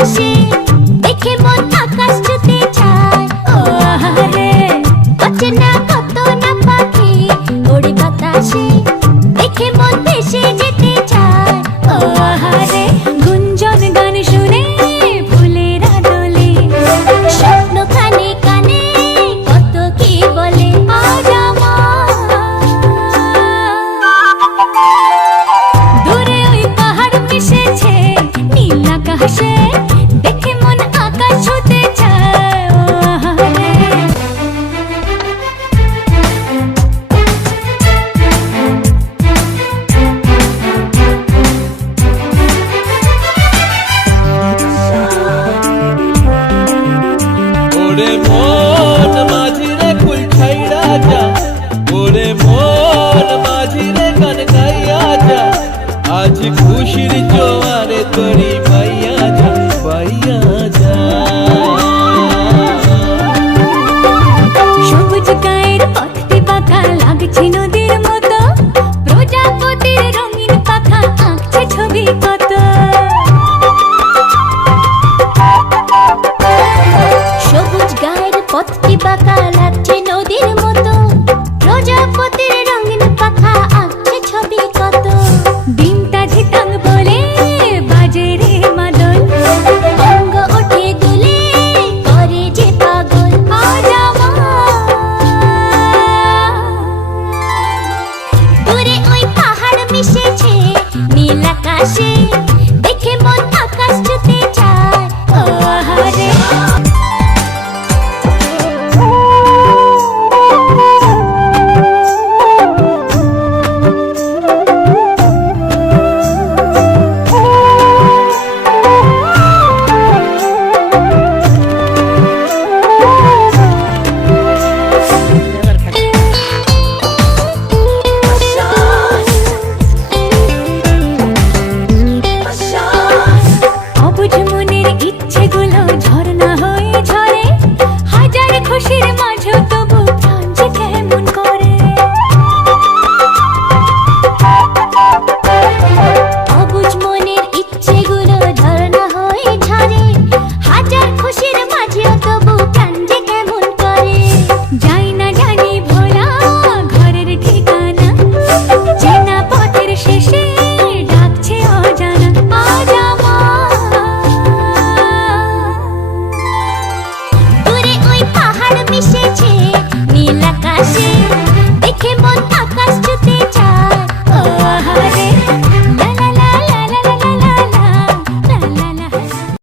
আসে, দেখে মন আকাশ ছুতে চায়। ও আহারে, অচেনা কত না পাখি ওড়ে বাতাসে, দেখে মন ভেসে যেতে চায়। ও আহারে, গুঞ্জন গান শুনে ফুলেরা দোলে, স্বপ্ন কানে কানে কত কি বলে। আজ দূরে ওই পাহাড় মিশেছে নীল আকাশে।